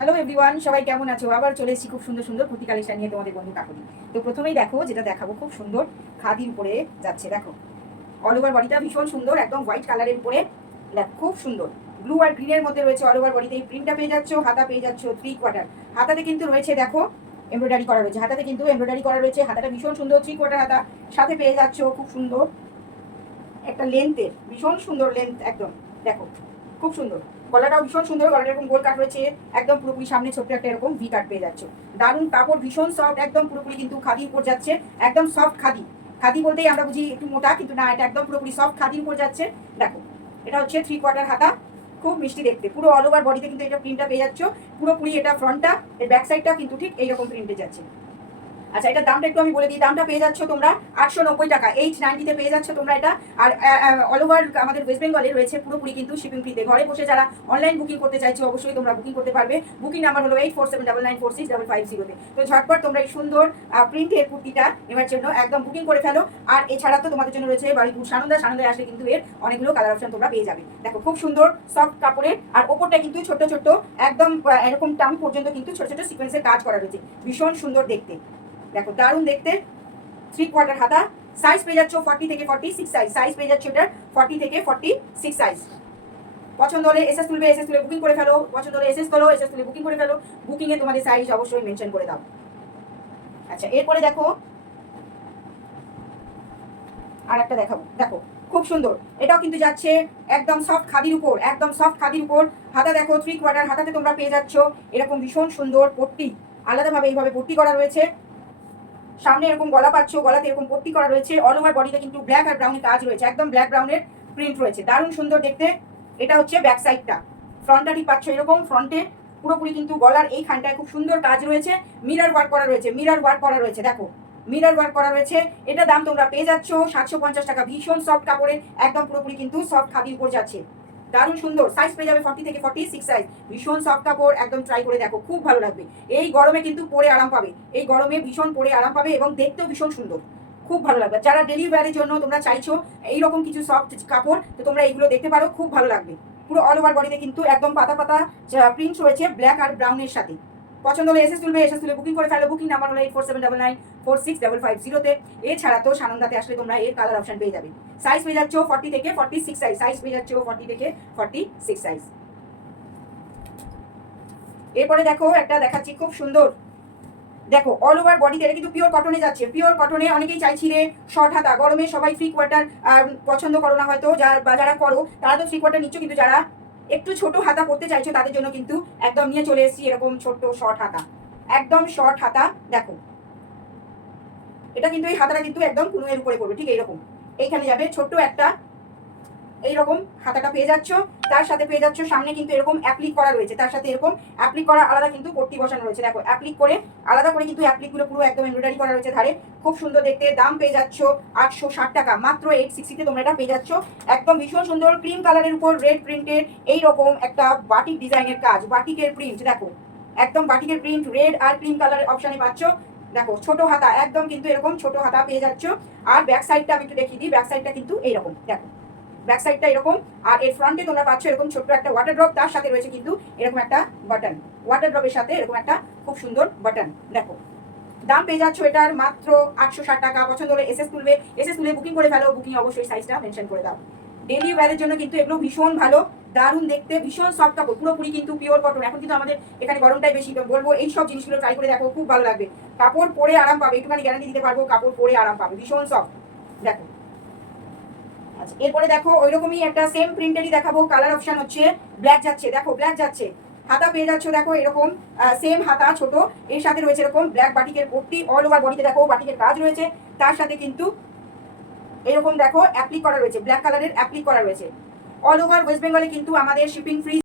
Hello everyone, সবাই কেমন আছো? আবার চলে এসেছি খুব সুন্দর সুন্দর কুর্তি কালেকশন নিয়ে তোমাদের বন্ধু কাকুলি। তো প্রথমেই দেখো, যেটা দেখাবো খুব সুন্দর খাদির উপরে যাচ্ছে। দেখো অল ওভার বডিটা ভীষণ সুন্দর, একদম হোয়াইট কালারের উপরে। দেখো খুব সুন্দর ব্লু আর গ্রিনের মধ্যে রয়েছে অল ওভার বডিতে। এই প্রিন্টটা পেয়ে যাচ্ছ, হাতা পেয়ে যাচ্ছ 3/4। হাতাতে কিন্তু রয়েছে দেখো এমব্রয়ডারি করা রয়েছে, হাতাতে কিন্তু এমব্রয়ডারি করা রয়েছে। হাতাটা ভীষণ সুন্দর 3/4 হাতা। সাথে পেয়ে যাচ্ছ খুব সুন্দর একটা লেন্থের, ভীষণ সুন্দর লেন্থ একদম। দেখো খুব সুন্দর গলাটাও ভীষণ সুন্দর, গলাটা এরকম গোল কাট রয়েছে একদম পুরোপুরি। সামনে ছোট্ট একটা এরকম ভি কাট পেয়ে যাচ্ছে। দারুণ কাপড়, ভীষণ সফট, একদম পুরোপুরি কিন্তু খাদির উপর যাচ্ছে। একদম সফট খাদি। খাদি বলতেই আমরা বুঝি একটু মোটা, কিন্তু না, এটা একদম পুরোপুরি সফট খাদির উপর যাচ্ছে। দেখো এটা হচ্ছে 3/4 হাতা, খুব মিষ্টি দেখতে। পুরো অল ওভার বডিতে কিন্তু এটা প্রিন্টটা পেয়ে যাচ্ছ পুরোপুরি। এটা ফ্রন্টটা, এর ব্যাক সাইডটা কিন্তু ঠিক এইরকম প্রিন্টে যাচ্ছে। আচ্ছা, এটার দামটা একটু আমি বলে দিই। দামটা পেয়ে যাচ্ছ তোমরা 890 টাকা, 890 পেয়ে যাচ্ছ তোমরা এটা। আর অল ওভার আমাদের ওয়েস্ট বেঙ্গলে রয়েছে পুরোপুরি কিন্তু শিপিং ফ্রিতে। ঘরে বসে যারা অনলাইন বুকিং করতে চাইছো অবশ্যই তোমরা বুকিং করতে পারবে। বুকিং নাম্বার হলো 8479946550। তো ঝটপট তোমরা এই সুন্দর প্রিন্টের কুর্তিটা নেওয়ার জন্য একদম বুকিং করে ফেলো। আর এছাড়া তো তোমাদের জন্য রয়েছে বাড়িপুর সানন্দায় আসলে কিন্তু এর অনেকগুলো কালার অপশন তোমরা পেয়ে যাবে। দেখো খুব সুন্দর সফট কাপড়ের, আর ওপরটা কিন্তু ছোট ছোট একদম এরকম টাম পর্যন্ত কিন্তু ছোট ছোট সিকোয়েন্সের কাজ করা রয়েছে, ভীষণ সুন্দর দেখতে। দেখো দারুণ দেখতে। 3/4 হাতা। সাইজ পেয়ে যাচ্ছ 40 থেকে 46 সাইজ। সাইজ পেয়ে যাচ্ছে এটার 40 থেকে 46 সাইজ। পছন্দ হলে এসএস তুলবে, এসএস তুলে বুকিং করে ফেলো। পছন্দ হলে এসএস তোলো, এসএস তুলে বুকিং করে ফেলো। বুকিং এ তোমাদের সাইজ অবশ্যই মেনশন করে দাও। আচ্ছা, এরপরে দেখো আর একটা দেখাবো। দেখো খুব সুন্দর, এটাও কিন্তু যাচ্ছে একদম সফট খাদির উপর, একদম সফট খাদির উপর। হাতা দেখো 3/4 হাতাতে তোমরা পেয়ে যাচ্ছ এরকম ভীষণ সুন্দর পট্টি, আলাদাভাবে এইভাবে পট্টি করা রয়েছে। সামনে এরকম গলা পাচ্ছ, গলাতে এরকম পট্টি করা রয়েছে। অল ওভার বডিতে কিন্তু ব্ল্যাক আর ব্রাউনের কাজ রয়েছে, একদম ব্ল্যাক ব্রাউনের প্রিন্ট রয়েছে, দারুণ সুন্দর দেখতে। এটা হচ্ছে ব্যাক সাইডটা। ফ্রন্টটা ঠিক পাচ্ছ এরকম, ফ্রন্টে পুরোপুরি কিন্তু গলার এই খানটায় খুব সুন্দর কাজ রয়েছে। মিরর ওয়ার্ক করা রয়েছে, মিরর ওয়ার্ক করা রয়েছে। দেখো মিরর ওয়ার্ক করা রয়েছে। এটা দাম তোমরা পেয়ে যাচ্ছ 750 টাকা। ভীষণ সফট কাপড়ের, একদম পুরোপুরি কিন্তু সফট খাদির উপর যাচ্ছে, দারুণ সুন্দর। সাইজ পেয়ে যাবে 40 থেকে 46 সাইজ। ভীষণ সফট কাপড়, একদম ট্রাই করে দেখো, খুব ভালো লাগবে। এই গরমে কিন্তু পরে আরাম পাবে, এই গরমে ভীষণ পরে আরাম পাবে এবং দেখতেও ভীষণ সুন্দর, খুব ভালো লাগবে। যারা ডেলি ওয়্যারের জন্য তোমরা চাইছো এইরকম কিছু সফট কাপড়, তো তোমরা এইগুলো দেখতে পারো, খুব ভালো লাগবে। পুরো অল ওভার বডিতে কিন্তু একদম পাতা পাতা প্রিন্ট রয়েছে ব্ল্যাক আর ব্রাউনের সাথে। পছন্দ হলে এসএস তুলবে, এসএস তুলে বুকিং করে ফেলো। বুকিং নাম্বার হলো 8479946550। এছাড়া তো সানন্দাতে আসলে তোমরা এর কালার অপশন পেয়ে যাবে। সাইজ পেয়ে যাচ্ছ 40 থেকে 46 সাইজ। সাইজ পেয়ে যাচ্ছ 40 থেকে 46 সাইজ। এরপরে দেখো একটা দেখাচ্ছি খুব সুন্দর। দেখো অল ওভার বডিতে, এটা কিন্তু পিওর কটনে যাচ্ছে। পিওর কটনে অনেকেই চাইছিলে শর্ট হাতা, গরমে সবাই 3/4 পছন্দ করো না হয়তো, যারা করো তারা তো 3/4 নিচ্ছ, কিন্তু যারা একটু ছোট হাতা করতে চাইছো তাদের জন্য কিন্তু একদম নিয়ে চলে এসেছি এরকম ছোট্ট শর্ট হাতা, একদম শর্ট হাতা। দেখো এটা কিন্তু এই হাতাটা কিন্তু একদম কুনুয়ের উপরে পড়বে, ঠিক এইরকম এইখানে যাবে ছোট্ট একটা এইরকম হাতাটা পেয়ে যাচ্ছ। তার সাথে পেয়ে যাচ্ছ সামনে কিন্তু এরকম অ্যাপ্লিক করা রয়েছে, তার সাথে এরকম অ্যাপ্লিক করা আলাদা কিন্তু পট্টি বসানো রয়েছে। দেখো অ্যাপ্লিক করে আলাদা করে কিন্তু অ্যাপ্লিকগুলো পুরো একদম এমব্রয়ডারি করা রয়েছে ধারে, খুব সুন্দর দেখতে। দাম পেয়ে যাচ্ছ 860 টাকা, মাত্র 860-তে তোমরা এটা পেয়ে যাচ্ছ। একদম ভীষণ সুন্দর ক্রিম কালারের উপর রেড প্রিন্টের এইরকম একটা বাটিক ডিজাইনের কাজ, বাটিকের প্রিন্ট। দেখো একদম বাটিকের প্রিন্ট, রেড আর ক্রিম কালারের অপশানে পাচ্ছ। দেখো ছোট হাতা, একদম কিন্তু এরকম ছোট হাতা পেয়ে যাচ্ছ। আর ব্যাক সাইডটা আমি একটু দেখিয়ে দিই। ব্যাক সাইডটা কিন্তু এইরকম, দেখো ব্যাক সাইডটা এরকম। আর এর ফ্রন্টে তোমরা পাচ্ছ এরকম ছোট্ট একটা ওয়াটার ড্রপ, তার সাথে রয়েছে কিন্তু এরকম একটা বাটন। ওয়াটার ড্রপের সাথে এরকম একটা খুব সুন্দর বাটন। দেখো দাম পেয়ে যাচ্ছ এটার মাত্র 860 টাকা। পছন্দ হলে এসএস তুলবে, এসএস তুলে বুকিং করে ফেলো। বুকিং অবশ্যই সাইজটা মেনশন করে দাও। ডেলি ওয়্যারের জন্য কিন্তু এগুলো ভীষণ ভালো, দারুণ দেখতে, ভীষণ সফট কাপড়, পুরোপুরি কিন্তু পিওর কটন। এখন কিন্তু আমাদের এখানে গরমটাই বেশি, বলবো এই সব জিনিসগুলো ট্রাই করে দেখো, খুব ভালো লাগবে। কাপড় পরে আরাম পাবে, একটুখানি গ্যারান্টি দিতে পারবো, কাপড় পরে আরাম পাবে, ভীষণ সফট। দেখো আচ্ছা, এরপরে দেখো ওইরকমই একটা সেম প্রিন্টেরই দেখাবো। কালার অপশন হচ্ছে ব্ল্যাক যাচ্ছে। দেখো ব্ল্যাক যাচ্ছে। হাতা পেয়ে যাচ্ছ দেখো এরকম সেম হাতা ছোট, এর সাথে রয়েছে এরকম ব্ল্যাক বাটিকের পট্টি। অল ওভার বডিতে দেখো বাটিকের কাজ রয়েছে, তার সাথে কিন্তু এরকম দেখো অ্যাপ্লিক করা রয়েছে, ব্ল্যাক কালারের অ্যাপ্লিক করা রয়েছে। অল ওভার ওয়েস্ট বেঙ্গলে কিন্তু আমাদের শিপিং ফ্রি।